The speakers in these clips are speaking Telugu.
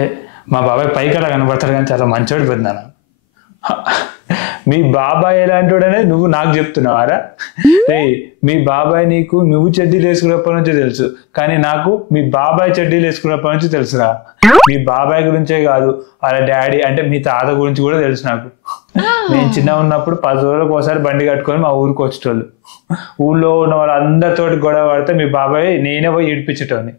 ఏ, మా బాబాయ్ పైకి అలా కనబడతాడు కానీ చాలా మంచోడు పెద్దనాన్న. మీ బాబాయ్ ఎలాంటివాడనే నువ్వు నాకు చెప్తున్నావారా? రే, మీ బాబాయ్ నీకు నువ్వు చెడ్డీలు వేసుకున్నప్పటి నుంచి తెలుసు, కానీ నాకు మీ బాబాయ్ చెడ్డీలు వేసుకున్నప్పటి నుంచి తెలుసురా. మీ బాబాయ్ గురించే కాదు, వాళ్ళ డాడీ అంటే మీ తాత గురించి కూడా తెలుసు నాకు. నేను చిన్న ఉన్నప్పుడు 10 రోజులకు ఒకసారి బండి కట్టుకొని మా ఊరికి వచ్చేటోళ్ళు. ఊళ్ళో ఉన్న వాళ్ళందరితోటి గొడవ పడితే మీ బాబాయ్ నేనే పోయి ఏడిపించేటోని.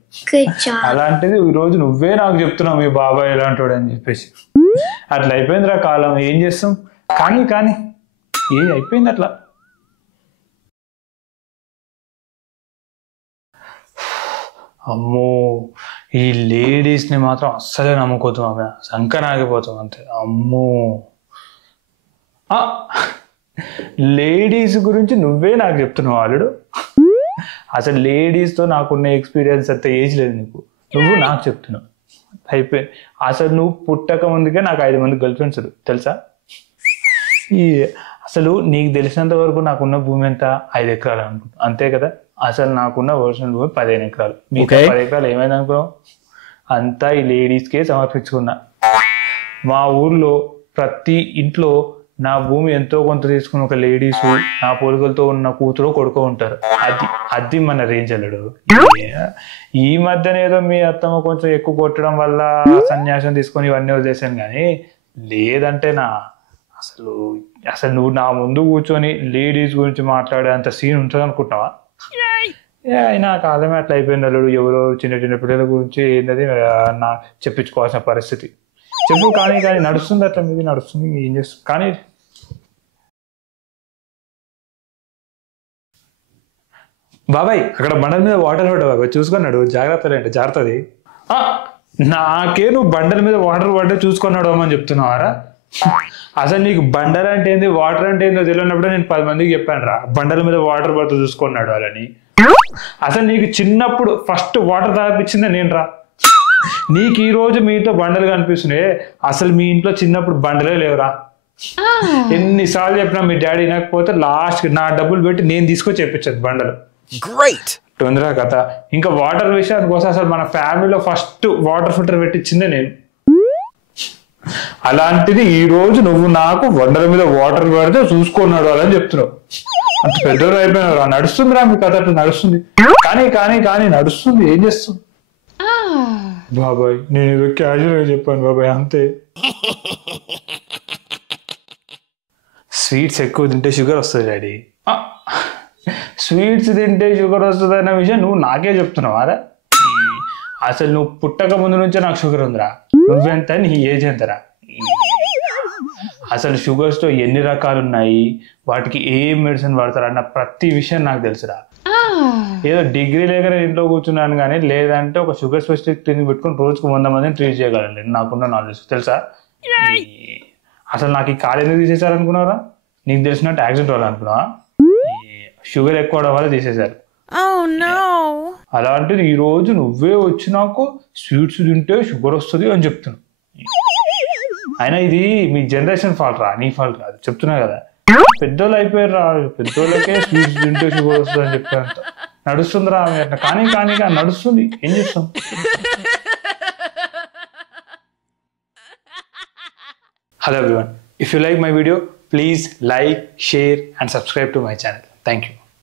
అలాంటిది ఈ రోజు నువ్వే నాకు చెప్తున్నావు మీ బాబాయ్ ఎలాంటి అని చెప్పేసి. అట్లా అయిపోయిందిరా కాలం, ఏం చేస్తాం? కానీ కానీ అయిపోయింది అట్లా. అమ్మో, ఈ లేడీస్ని మాత్రం అస్సలే నమ్ముకోతాం, ఆమె సంకనాగిపోతాం అంతే. అమ్మో, లేడీస్ గురించి నువ్వే నాకు చెప్తున్నావు ఆల్రెడీ. అసలు లేడీస్తో నాకున్న ఎక్స్పీరియన్స్ అంత ఏజ్ లేదు నీకు, నువ్వు నాకు చెప్తున్నావు. అయిపోయింది. అసలు నువ్వు పుట్టక ముందుకే నాకు 5 మంది గర్ల్ ఫ్రెండ్స్ తెలుసా? అసలు నీకు తెలిసినంత వరకు నాకున్న భూమి ఎంత? 5 ఎకరాలు అనుకుంటా, అంతే కదా? అసలు నాకున్న ఒరిజినల్ భూమి 15 ఎకరాలు. మీకు 10 ఎకరాలు ఏమైంది అనుకున్నావు? అంతా ఈ లేడీస్కే సమర్పించుకున్నా. మా ఊర్లో ప్రతి ఇంట్లో నా భూమి ఎంతో కొంత తీసుకుని ఒక లేడీస్ నా పోలికలతో ఉన్న కూతురు కొడుకు ఉంటారు. అది మన రేంజ్ అల్లుడు. ఈ మధ్యన ఏదో మీ అత్తమ్మ కొంచెం ఎక్కువ కొట్టడం వల్ల సన్యాసం తీసుకొని ఇవన్నీ వదిలేసాను, కానీ లేదంటే అసలు నువ్వు నా ముందు కూర్చొని లేడీస్ గురించి మాట్లాడే అంత సీన్ ఉంటుంది అనుకుంటున్నావా? అయినా కాలమే అట్లా అయిపోయింది అల్లుడు. ఎవరో చిన్న చిన్న పిల్లల గురించి ఏంటది నా చెప్పించుకోవాల్సిన పరిస్థితి. చెప్పు, కానీ నడుస్తుంది, అట్లా మీద నడుస్తుంది, ఏం చేస్తుంది? కానీ బాబాయ్ అక్కడ బండల మీద వాటర్ పడ్డా బాబాయ్, చూసుకున్నాడు, జాగ్రత్తది. నాకే నువ్వు బండల మీద వాటర్ పడ్డా చూసుకున్నాడు అని చెప్తున్నావారా? అసలు నీకు బండలు అంటే ఏంది, వాటర్ అంటే ఏందో తెలియనప్పుడే నేను 10 మందికి చెప్పాను రా, బండల మీద వాటర్ పడుతూ చూసుకున్నాడు వాళ్ళని. అసలు నీకు చిన్నప్పుడు ఫస్ట్ వాటర్ తాగిపించిందే నేను రా. నీకు ఈ రోజు మీ ఇంట్లో బండలు కనిపిస్తున్నాయి, అసలు మీ ఇంట్లో చిన్నప్పుడు బండలే లేవురా. ఎన్నిసార్లు చెప్పినా మీ డాడీ వినకపోతే లాస్ట్ నా డబ్బులు పెట్టి నేను తీసుకొచ్చి చెప్పించదు బండలు. తొందర కథ. ఇంకా వాటర్ విషయానికి వస్తే అసలు మన ఫ్యామిలీలో ఫస్ట్ వాటర్ ఫిల్టర్ పెట్టించిందే నేను. అలాంటిది ఈ రోజు నువ్వు నాకు బండల మీద వాటర్ పెడితే చూసుకున్నాడు అని చెప్తున్నావు. అంత పెద్దవారు అయిపోయినారు. నడుస్తుందిరా మీ కథ, అట్లా నడుస్తుంది. కానీ నడుస్తుంది, ఏం చేస్తుంది బాబాయ్? నేను ఏదో క్యాజువల్గా చెప్పాను బాబాయ్, అంతే. స్వీట్స్ ఎక్కువ తింటే షుగర్ వస్తుంది డాడీ. స్వీట్స్ తింటే షుగర్ వస్తుంది అన్న విషయం నువ్వు నాకే చెప్తున్నావు అరే? అసలు నువ్వు పుట్టక ముందు నుంచే నాకు షుగర్ ఉందిరా. నువ్వెంత, నీ ఏజ్ ఎంతరా? అసలు షుగర్స్తో ఎన్ని రకాలు ఉన్నాయి, వాటికి ఏ మెడిసిన్ వాడతారు అన్న ప్రతి విషయం నాకు తెలుసురా. ఏదో డిగ్రీ లేక నేను ఇంట్లో కూర్చున్నాను కానీ, లేదంటే ఒక షుగర్ స్పెసిఫిక్ క్లినిక్ పెట్టుకుని రోజుకు 100 మందిని ట్రీట్ చేయగలండి నాకున్న నాలెడ్జ్ తెలుసా. అసలు నాకు ఈ కాలు ఎందుకు తీసేశారనుకున్నారా? నీకు తెలిసినట్టు యాక్సిడెంట్ వల్ల అనుకున్నావా? షుగర్ ఎక్కువ అవడం వల్ల తీసేశారు. అలాంటిది ఈ రోజు నువ్వే వచ్చి నాకు స్వీట్స్ తింటే షుగర్ వస్తుంది అని చెప్తున్నావు. అయినా ఇది మీ జనరేషన్ ఫాల్ట్ రా, నీ ఫాల్ట్ కాదు, చెప్తున్నా కదా. పెద్దోళ్ళు అయిపోయారు రా, పెద్దోళ్ళకే స్వీట్స్ తింటే షుగర్ వస్తుంది అని చెప్పారంట. నడుస్తుంది రా అట్లా. కానీ నడుస్తుంది, ఏం చేస్తాం? Hello everyone. If you like my video, please like, share and subscribe to my channel. Thank you.